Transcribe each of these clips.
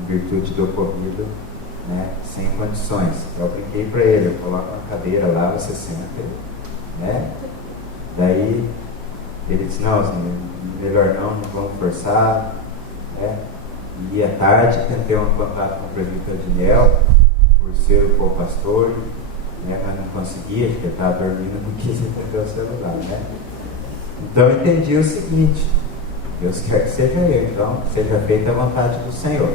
em virtude do ocorrido, né, sem condições. Eu brinquei para ele, eu coloco uma cadeira lá, você senta, né? Daí ele disse, não, melhor não vamos forçar, né? E à tarde tentei um contato com o presbítero Daniel, por ser o co-pastor, né, mas não conseguia, porque estava dormindo, não quis entender o celular, né? Então eu entendi o seguinte: Deus quer que seja eu, então seja feita a vontade do Senhor.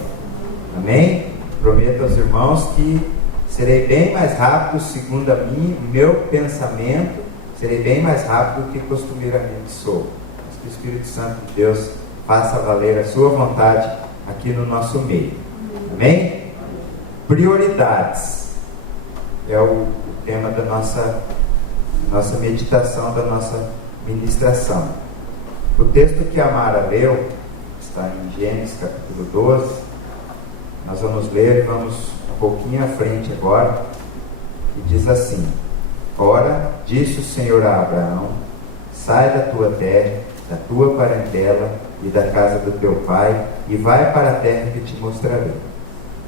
Amém? Prometo aos irmãos que serei bem mais rápido, segundo o meu pensamento, serei bem mais rápido do que costumeiramente sou. Mas que o Espírito Santo de Deus faça valer a sua vontade aqui no nosso meio. Amém? Prioridades é o tema da nossa meditação, da nossa ministração. O texto que a Mara leu está em Gênesis capítulo 12. Nós vamos ler e vamos um pouquinho à frente agora, e diz assim: Ora, disse o Senhor a Abraão: sai da tua terra, da tua parentela e da casa do teu pai, e vai para a terra que te mostrarei.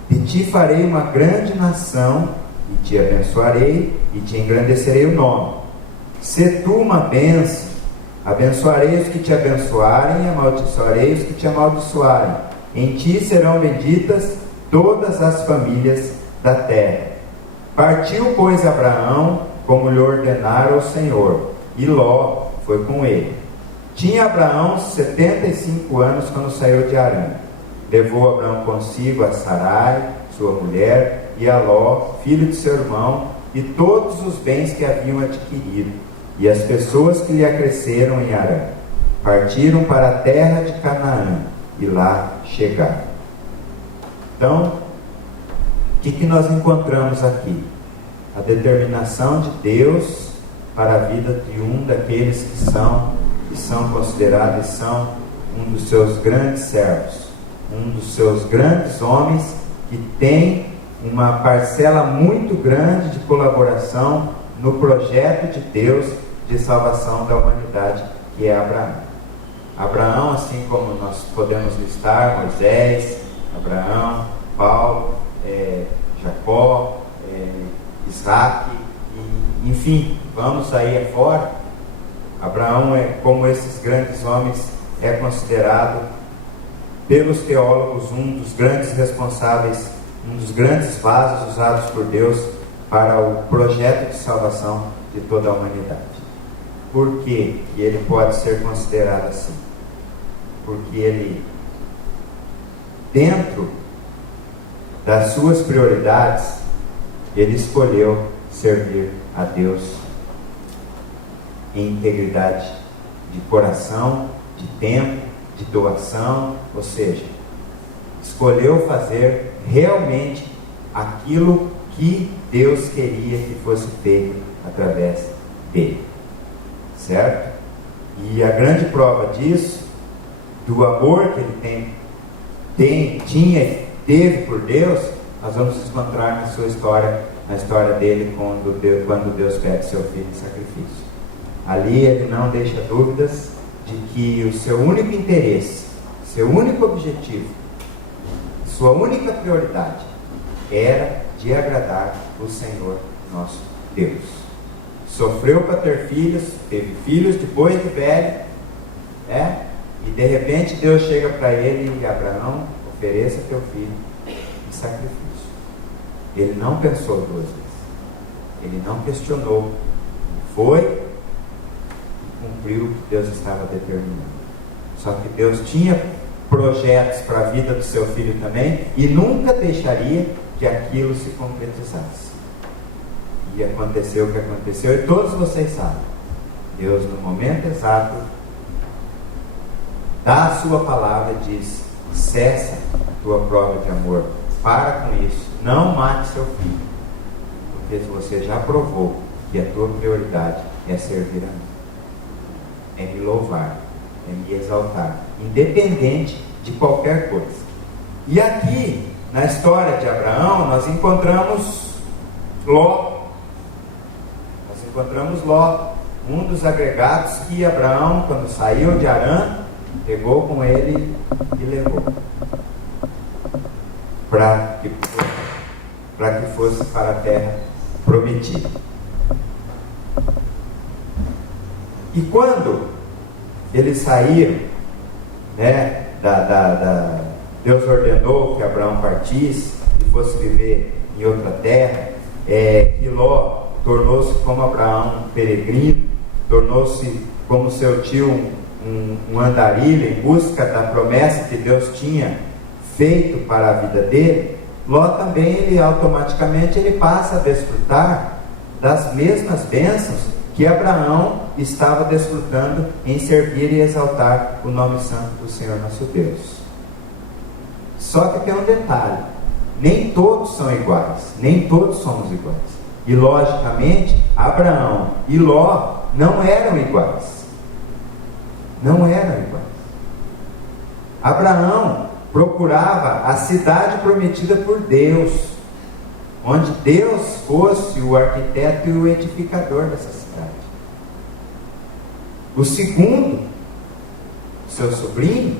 De ti farei uma grande nação, e te abençoarei, e te engrandecerei o nome. Se tu uma bênção, abençoarei os que te abençoarem, e amaldiçoarei os que te amaldiçoarem. Em ti serão benditas todas as famílias da terra. Partiu, pois, Abraão, como lhe ordenara o Senhor, e Ló foi com ele. Tinha Abraão 75 anos quando saiu de Harã. Levou Abraão consigo a Sarai, sua mulher, e a Ló, filho de seu irmão, e todos os bens que haviam adquirido, e as pessoas que lhe acresceram em Harã. Partiram para a terra de Canaã, e lá chegaram. Então, o que nós encontramos aqui? A determinação de Deus para a vida de um daqueles que são considerados, são um dos seus grandes servos, um dos seus grandes homens, que tem uma parcela muito grande de colaboração no projeto de Deus de salvação da humanidade, que é Abraão. Abraão, assim como nós podemos listar Moisés, Abraão, Paulo, Jacó, Isaac, enfim, vamos aí afora. Abraão, como esses grandes homens, é considerado pelos teólogos um dos grandes responsáveis, um dos grandes vasos usados por Deus para o projeto de salvação de toda a humanidade. Por que ele pode ser considerado assim? Porque ele, dentro das suas prioridades, ele escolheu servir a Deus em integridade de coração, de tempo, de doação, ou seja, escolheu fazer realmente aquilo que Deus queria que fosse feito através dele, certo? E a grande prova disso, do amor que ele teve por Deus, nós vamos encontrar na sua história, na história dele, quando Deus pede seu filho em sacrifício. Ali ele não deixa dúvidas de que o seu único interesse, seu único objetivo, sua única prioridade era de agradar o Senhor nosso Deus. Sofreu para ter filhos, teve filhos depois de velho, né? E de repente Deus chega para ele e: Abraão, ofereça teu filho em sacrifício. Ele não pensou duas vezes, ele não questionou, foi e cumpriu o que Deus estava determinando. Só que Deus tinha projetos para a vida do seu filho também, e nunca deixaria que aquilo se concretizasse. E aconteceu o que aconteceu, e todos vocês sabem. Deus, no momento exato, dá a sua palavra e diz: cessa a tua prova de amor, para com isso, não mate seu filho, porque você já provou que a tua prioridade é servir a mim, é me louvar, é me exaltar, independente de qualquer coisa. E aqui, na história de Abraão, nós encontramos Ló. Nós encontramos Ló, um dos agregados que Abraão, quando saiu de Harã, pegou com ele e levou. para que fosse para a terra prometida. E quando eles saíram, né, Deus ordenou que Abraão partisse e fosse viver em outra terra, que Ló tornou-se como Abraão um peregrino, tornou-se como seu tio um andarilho em busca da promessa que Deus tinha feito para a vida dele. Ló também, ele automaticamente passa a desfrutar das mesmas bênçãos que Abraão estava desfrutando em servir e exaltar o nome santo do Senhor nosso Deus. Só que tem um detalhe: nem todos são iguais, nem todos somos iguais. E logicamente, Abraão e Ló não eram iguais. Não eram iguais. Abraão procurava a cidade prometida por Deus, onde Deus fosse o arquiteto e o edificador dessa cidade. O segundo, seu sobrinho,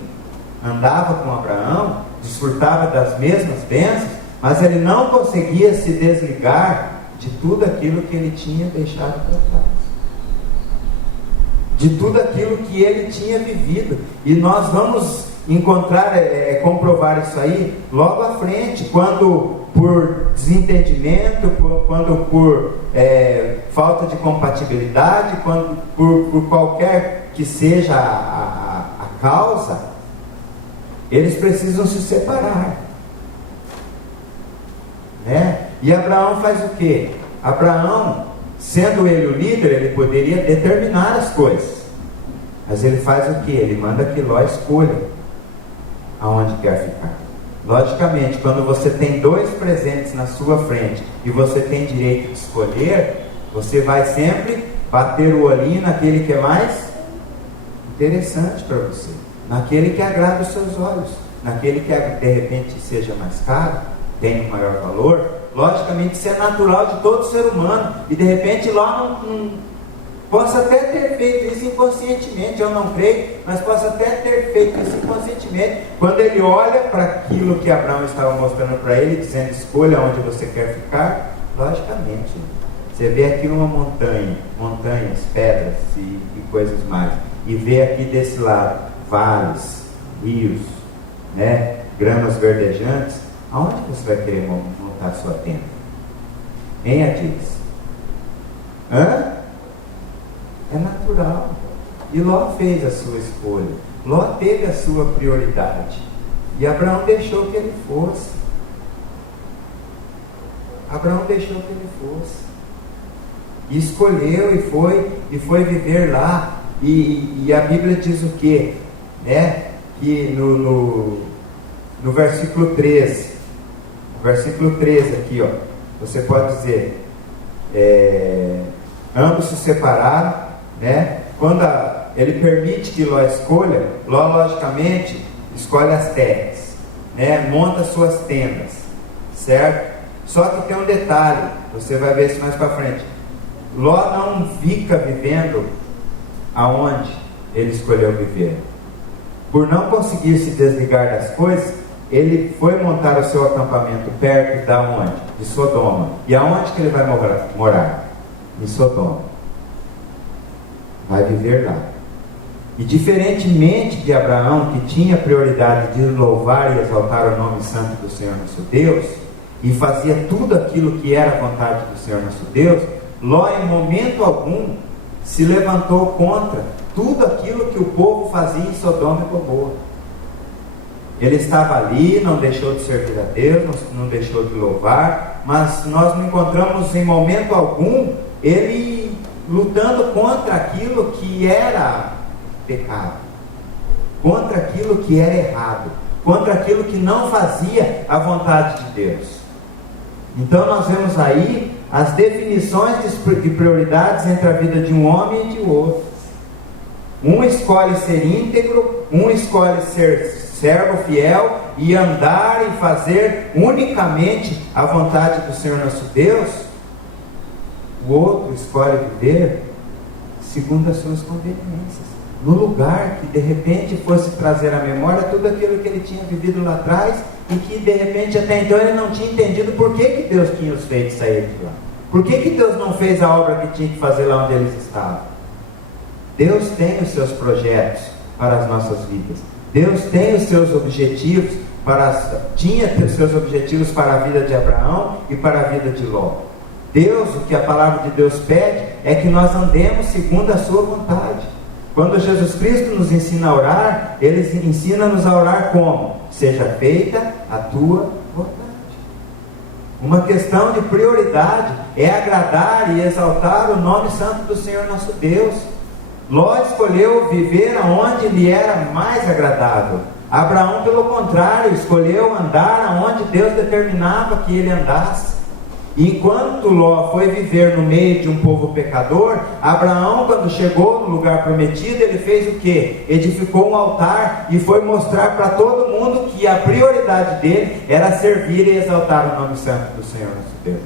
andava com Abraão, desfrutava das mesmas bênçãos, mas ele não conseguia se desligar de tudo aquilo que ele tinha deixado para trás, de tudo aquilo que ele tinha vivido. E nós vamos encontrar, comprovar isso aí logo à frente, quando por desentendimento, quando por falta de compatibilidade, quando por qualquer que seja a causa, eles precisam se separar, né? E Abraão faz o quê? Abraão, sendo ele o líder, ele poderia determinar as coisas, mas ele faz o quê? Ele manda que Ló escolha aonde quer ficar. Logicamente, quando você tem dois presentes na sua frente e você tem direito de escolher, você vai sempre bater o olhinho naquele que é mais interessante para você, naquele que agrada os seus olhos, naquele que de repente seja mais caro, tenha um maior valor. Logicamente, isso é natural de todo ser humano, e de repente Ló não possa até ter feito isso inconscientemente, eu não creio, mas possa até ter feito isso inconscientemente, quando ele olha para aquilo que Abraão estava mostrando para ele, dizendo: escolha onde você quer ficar. Logicamente, você vê aqui uma montanhas, pedras e coisas mais, e vê aqui desse lado vales, rios, né, gramas verdejantes. Aonde você vai querer montar a sua tenda? Hein, Adilson? É natural. E Ló fez a sua escolha. Ló teve a sua prioridade. E Abraão deixou que ele fosse. Abraão deixou que ele fosse. E escolheu e foi viver lá. E a Bíblia diz o quê? Né? Que no versículo 13. Versículo 13 aqui, ó, você pode dizer: ambos se separaram, né? Quando ele permite que Ló escolha, Ló logicamente escolhe as terras, né? Monta suas tendas, certo? Só que tem um detalhe, você vai ver isso mais para frente. Ló não fica vivendo aonde ele escolheu viver. Por não conseguir se desligar das coisas, ele foi montar o seu acampamento perto da onde? De Sodoma. E aonde que ele vai morar? Em Sodoma. Vai viver lá. E diferentemente de Abraão, que tinha prioridade de louvar e exaltar o nome santo do Senhor nosso Deus, e fazia tudo aquilo que era a vontade do Senhor nosso Deus, Ló em momento algum se levantou contra tudo aquilo que o povo fazia em Sodoma e Gomorra. Ele estava ali, não deixou de servir a Deus, não deixou de louvar, mas nós não encontramos em momento algum ele lutando contra aquilo que era pecado, contra aquilo que era errado, contra aquilo que não fazia a vontade de Deus. Então nós vemos aí as definições de prioridades entre a vida de um homem e de outro. Um escolhe ser íntegro, um escolhe ser servo fiel e andar e fazer unicamente a vontade do Senhor nosso Deus. O outro escolhe viver segundo as suas conveniências, no lugar que de repente fosse trazer à memória tudo aquilo que ele tinha vivido lá atrás e que de repente até então ele não tinha entendido por que Deus tinha os feito sair de lá. Por que Deus não fez a obra que tinha que fazer lá onde eles estavam? Deus tem os seus projetos para as nossas vidas. Deus tem os seus objetivos tinha os seus objetivos para a vida de Abraão e para a vida de Ló. Deus, o que a palavra de Deus pede é que nós andemos segundo a sua vontade. Quando Jesus Cristo nos ensina a orar, Ele ensina-nos a orar como? Seja feita a tua vontade. Uma questão de prioridade é agradar e exaltar o nome santo do Senhor nosso Deus. Ló escolheu viver aonde lhe era mais agradável. Abraão, pelo contrário, escolheu andar aonde Deus determinava que ele andasse. E enquanto Ló foi viver no meio de um povo pecador, Abraão, quando chegou no lugar prometido, ele fez o quê? Edificou um altar e foi mostrar para todo mundo que a prioridade dele era servir e exaltar o nome santo do Senhor nosso Deus.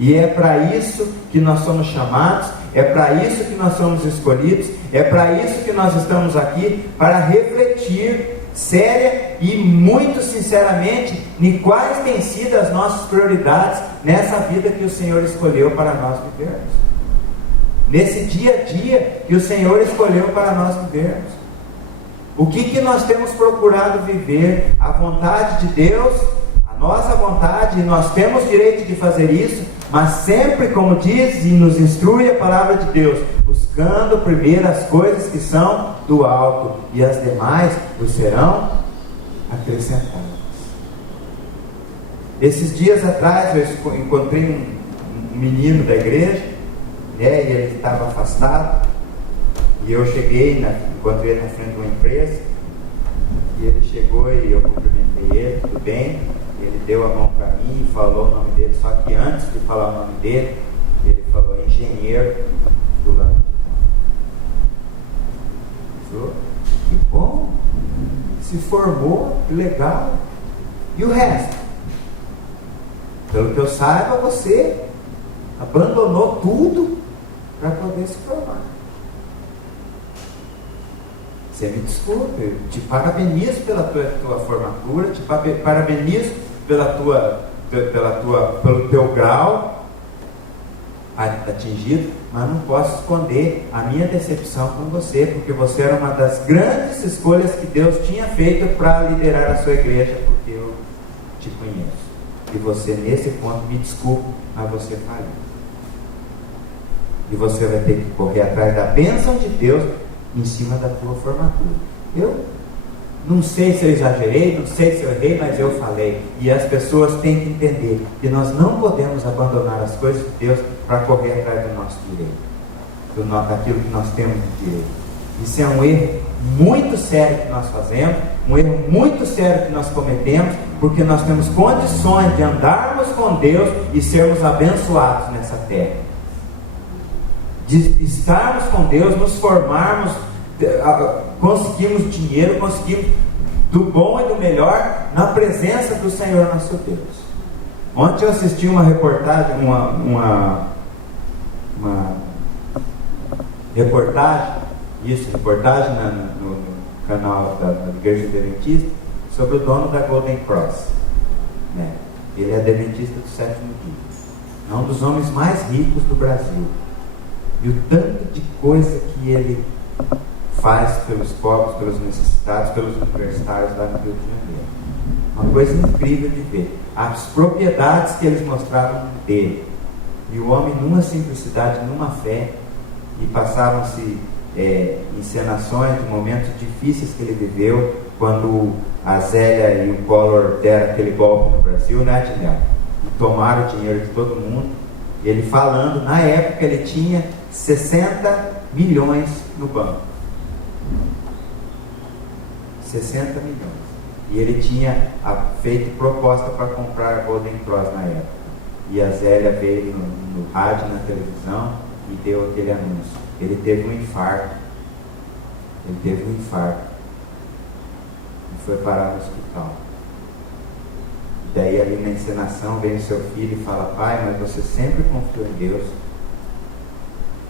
E é para isso que nós somos chamados, é para isso que nós somos escolhidos, é para isso que nós estamos aqui, para refletir séria e muito sinceramente em quais têm sido as nossas prioridades nessa vida que o Senhor escolheu para nós vivermos, nesse dia a dia que o Senhor escolheu para nós vivermos. O que nós temos procurado viver? A vontade de Deus, a nossa vontade, e nós temos direito de fazer isso, mas sempre, como diz e nos instrui a palavra de Deus, buscando primeiro as coisas que são do alto, e as demais vos serão acrescentadas. Esses dias atrás eu encontrei um menino da igreja, né, e ele estava afastado, e eu cheguei, encontrei ele na frente de uma empresa, e ele chegou e eu cumprimentei ele, tudo bem? Ele deu a mão para mim e falou o nome dele, só que antes de falar o nome dele, ele falou engenheiro fulano. Que bom, se formou, que legal. E o resto? Pelo que eu saiba, você abandonou tudo para poder se formar. Você me desculpe, eu te parabenizo pela tua formatura, te parabenizo pelo teu grau atingido, mas não posso esconder a minha decepção com você, porque você era uma das grandes escolhas que Deus tinha feito para liderar a sua igreja, porque eu te conheço. E você, nesse ponto, me desculpe, mas você falhou. E você vai ter que correr atrás da bênção de Deus em cima da tua formatura. Eu não sei se eu exagerei, não sei se eu errei, mas eu falei. E as pessoas têm que entender que nós não podemos abandonar as coisas de Deus para correr atrás do nosso direito, daquilo que nós temos de direito. Isso é um erro muito sério que nós fazemos, um erro muito sério que nós cometemos, porque nós temos condições de andarmos com Deus e sermos abençoados nessa terra, de estarmos com Deus, nos formarmos, conseguimos dinheiro, conseguimos do bom e do melhor na presença do Senhor nosso Deus. Ontem eu assisti uma reportagem, uma reportagem no canal da Igreja Adventista, sobre o dono da Golden Cross, né? Ele é adventista do sétimo dia, é um dos homens mais ricos do Brasil, e o tanto de coisa que ele faz pelos pobres, pelos necessitados, pelos universitários lá no Rio de Janeiro. Uma coisa incrível de ver. As propriedades que eles mostravam dele. E o homem numa simplicidade, numa fé, e passavam-se encenações de momentos difíceis que ele viveu, quando a Zélia e o Collor deram aquele golpe no Brasil, né, Adnel? E tomaram o dinheiro de todo mundo. Ele falando, na época ele tinha 60 milhões no banco. 60 milhões. E ele tinha feito proposta para comprar a Golden Cross na época. E a Zélia veio no rádio, na televisão, e deu aquele anúncio. Ele teve um infarto. E foi parar no hospital. Daí ali na encenação vem o seu filho e fala: pai, mas você sempre confiou em Deus.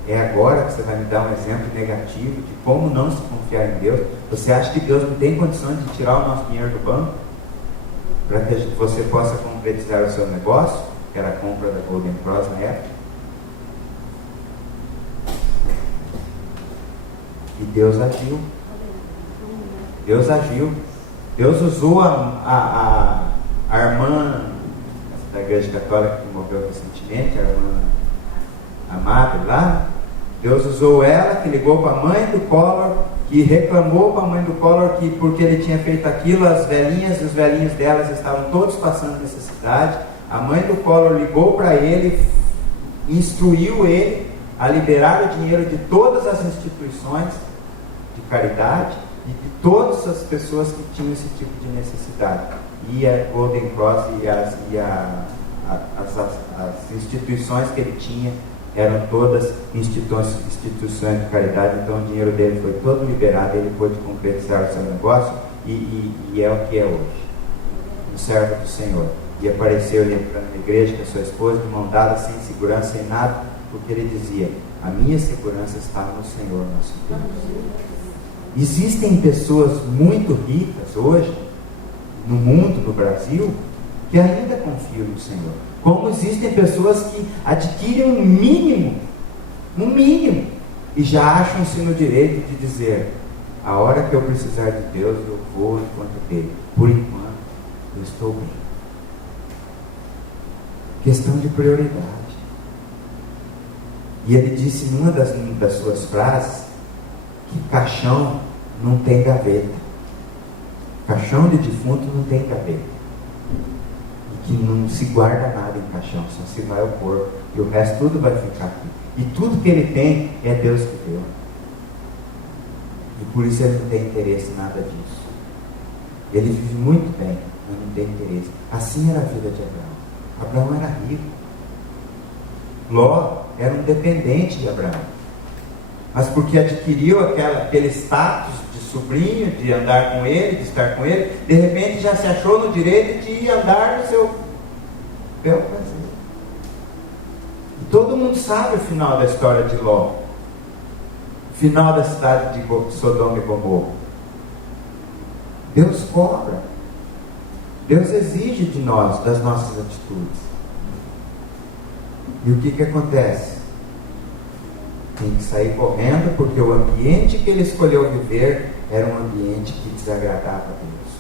É agora que você vai me dar um exemplo negativo de como não se confiar em Deus? Você acha que Deus não tem condições de tirar o nosso dinheiro do banco? para que você possa concretizar o seu negócio, que era a compra da Golden Cross na época. E Deus agiu. Deus agiu. Deus usou a irmã da Igreja Católica que morreu recentemente, a irmã Amada lá. Deus usou ela, que ligou para a mãe do Collor, que reclamou para a mãe do Collor que porque ele tinha feito aquilo, as velhinhas e os velhinhos delas estavam todos passando necessidade. A mãe do Collor ligou para ele, instruiu ele a liberar o dinheiro de todas as instituições de caridade e de todas as pessoas que tinham esse tipo de necessidade. E a Golden Cross e as instituições que ele tinha eram todas instituições de caridade. Então o dinheiro dele foi todo liberado, ele pôde concretizar o seu negócio e é o que é hoje, um servo do Senhor. E apareceu ele entrando na igreja com a sua esposa, de mão dada, sem segurança, sem nada, porque ele dizia: a minha segurança está no Senhor nosso Deus. Existem pessoas muito ricas hoje, no mundo, no Brasil, que ainda confiam no Senhor. Como existem pessoas que adquirem um mínimo, e já acham-se no direito de dizer: a hora que eu precisar de Deus, eu vou enquanto dele. Por enquanto, eu estou bem. Questão de prioridade. E ele disse numa das suas frases que caixão não tem gaveta. Caixão de defunto não tem gaveta. E que não se guarda nada em caixão, só se vai ao corpo. E o resto tudo vai ficar aqui. E tudo que ele tem é Deus que deu. E por isso ele não tem interesse em nada disso. Ele vive muito bem, mas não tem interesse. Assim era a vida de Abraão. Abraão era rico. Ló era um dependente de Abraão. Mas porque adquiriu aquele status de sobrinho, de andar com ele, de estar com ele, de repente já se achou no direito de andar no seu bel prazer. E todo mundo sabe o final da história de Ló. O final da cidade de Sodoma e Gomorra. Deus cobra. Deus exige de nós, das nossas atitudes. E o que acontece? Tem que sair correndo, porque o ambiente que ele escolheu viver era um ambiente que desagradava a Deus.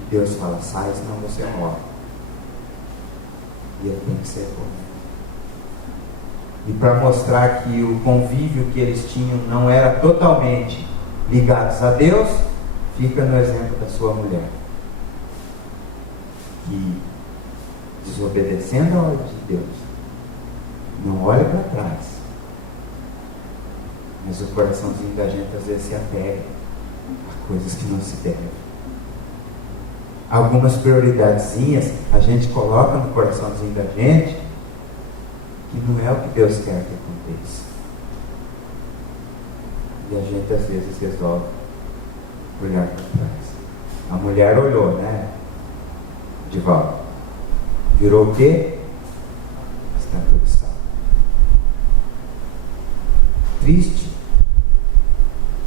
E Deus fala: sai, senão você morre. E ele tem que sair correndo. E para mostrar que o convívio que eles tinham não era totalmente ligados a Deus, fica no exemplo da sua mulher, que, desobedecendo a ordem de Deus, não olha para trás, mas o coraçãozinho da gente às vezes se apega a coisas que não se devem. Algumas prioridadezinhas a gente coloca no coraçãozinho da gente que não é o que Deus quer que aconteça. E a gente às vezes resolve olhar para trás. A mulher olhou, né? De volta. Virou o quê? Está tudo salvo. Triste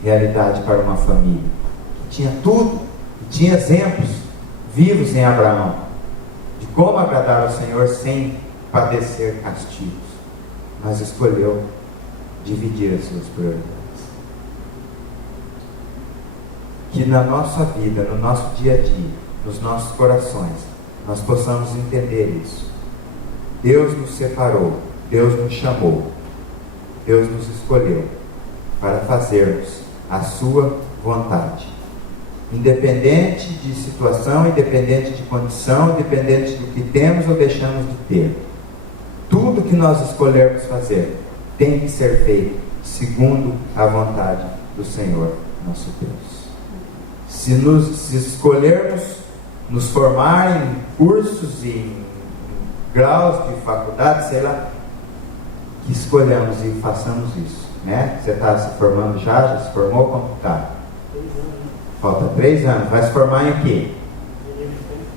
realidade para uma família que tinha tudo, e tinha exemplos vivos em Abraão de como agradar ao Senhor sem padecer castigos, mas escolheu dividir as suas prioridades. Que na nossa vida, no nosso dia a dia, nos nossos corações, nós possamos entender isso. Deus nos separou, Deus nos chamou, Deus nos escolheu para fazermos a sua vontade. Independente de situação, independente de condição, independente do que temos ou deixamos de ter. Tudo que nós escolhermos fazer tem que ser feito segundo a vontade do Senhor, nosso Deus. Se escolhermos nos formar em cursos e em graus de faculdade, sei lá, que escolhamos e façamos isso, né? Você está se formando já se formou? Como está? 3 anos. Falta 3 anos. Vai se formar em quê?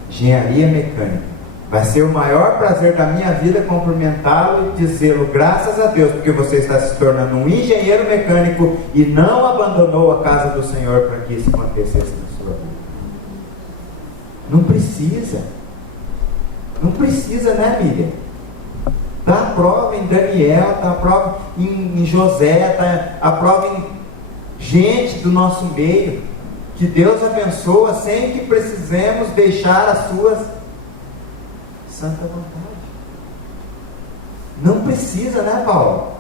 Engenharia mecânica. Vai ser o maior prazer da minha vida cumprimentá-lo e dizê-lo: graças a Deus, porque você está se tornando um engenheiro mecânico e não abandonou a casa do Senhor para que isso acontecesse na sua vida. Não precisa. Não precisa, né, Miriam? Dá a prova em Daniel, dá a prova em José, dá a prova em gente do nosso meio, que Deus abençoa sem que precisemos deixar as suas santa vontade. Não precisa, né, Paulo?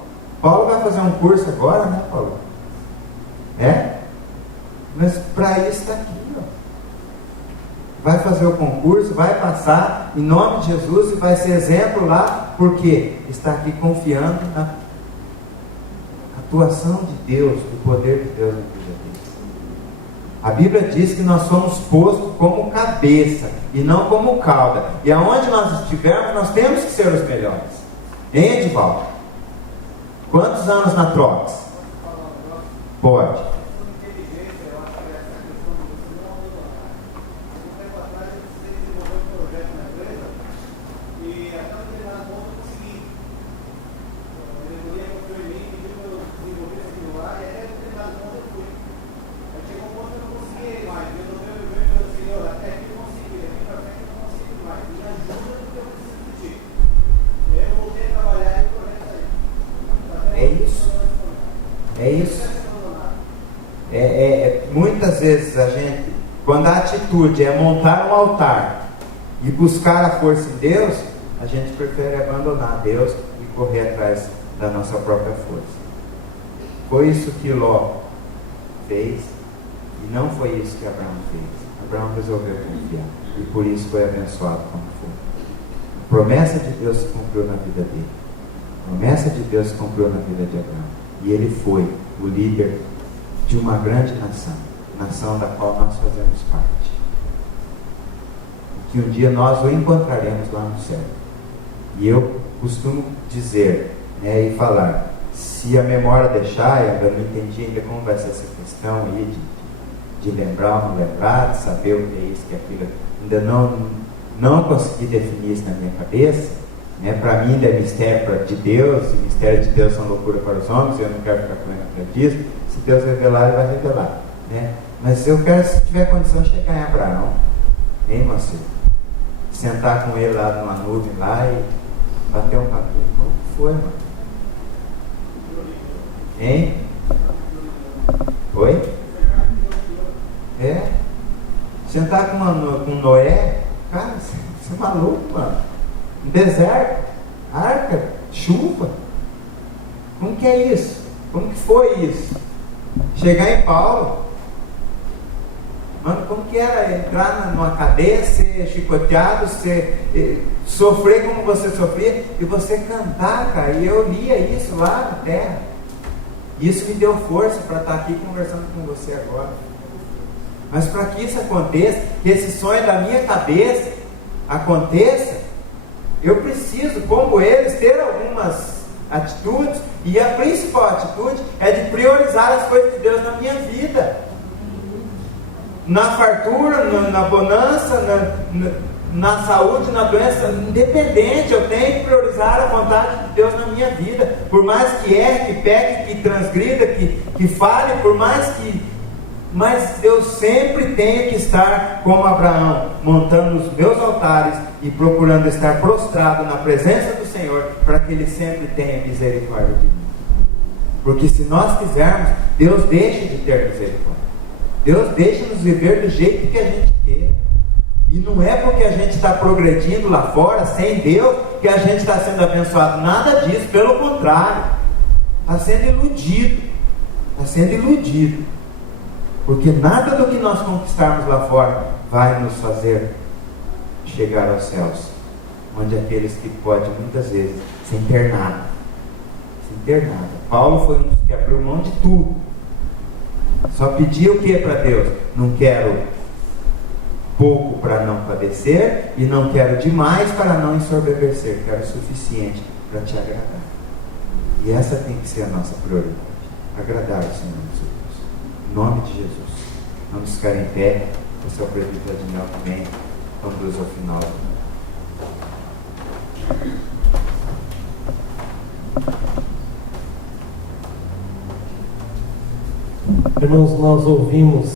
Paulo vai fazer um curso agora, né, Paulo? Mas para isso está aqui, ó. Vai fazer o concurso, vai passar em nome de Jesus e vai ser exemplo lá, porque está aqui confiando na atuação de Deus, do poder de Deus na vida deles. A Bíblia diz que nós somos postos como cabeça e não como cauda, e aonde nós estivermos, nós temos que ser os melhores. Hein, Edivaldo? Quantos anos na Trox? Pode. Muitas vezes a gente, quando a atitude é montar um altar e buscar a força em Deus, a gente prefere abandonar Deus e correr atrás da nossa própria força. Foi isso que Ló fez e não foi isso que Abraão fez. Abraão resolveu confiar e por isso foi abençoado como foi. A promessa de Deus se cumpriu na vida dele. A promessa de Deus se cumpriu na vida de Abraão. E ele foi o líder de uma grande nação, nação da qual nós fazemos parte. E que um dia nós o encontraremos lá no céu. E eu costumo dizer, e falar, se a memória deixar, eu não entendi ainda como vai ser essa questão aí de lembrar ou não lembrar, de saber o que é isso, que é aquilo, ainda não consegui definir isso na minha cabeça. Para mim ainda é mistério de Deus, e mistério de Deus são loucura para os homens, eu não quero ficar correndo atrás disso. Se Deus revelar, Ele vai revelar, Mas eu quero, se tiver condição, chegar em Abraão, hein, Marcelo? Sentar com ele lá numa nuvem lá e bater um papinho. Como foi, mano? Hein? Oi? Sentar com Noé, cara, você é maluco, mano. Deserto, arca, chuva. Como que é isso? Como que foi isso? Chegar em Paulo, mano, como que era entrar numa cadeia, ser chicoteado, sofrer como você sofria, e você cantar, cara, e eu lia isso lá na terra. Isso me deu força para estar aqui conversando com você agora. Mas para que isso aconteça, que esse sonho da minha cabeça aconteça, eu preciso, como eles, ter algumas atitudes, e a principal atitude é de priorizar as coisas de Deus na minha vida. Na fartura, na bonança, na saúde, na doença, independente, eu tenho que priorizar a vontade de Deus na minha vida. Por mais que erre, que peque, que transgrida, que fale, mas eu sempre tenho que estar como Abraão, montando os meus altares e procurando estar prostrado na presença do Senhor, para que Ele sempre tenha misericórdia de mim. Porque se nós quisermos, Deus deixa de ter misericórdia. Deus deixa nos viver do jeito que a gente quer. E não é porque a gente está progredindo lá fora, sem Deus, que a gente está sendo abençoado. Nada disso, pelo contrário. Está sendo iludido. Está sendo iludido. Porque nada do que nós conquistarmos lá fora vai nos fazer chegar aos céus, onde aqueles que podem muitas vezes sem ter nada. Paulo foi um dos que abriu mão de tudo. Só pedia o que para Deus? Não quero pouco para não padecer, e não quero demais para não ensoberbecer. Quero o suficiente para te agradar. E essa tem que ser a nossa prioridade: agradar o Senhor Jesus. Em nome de Jesus. Vamos ficar em pé. Esse é o presbítero Adinel também conduz ao final. Irmãos, nós ouvimos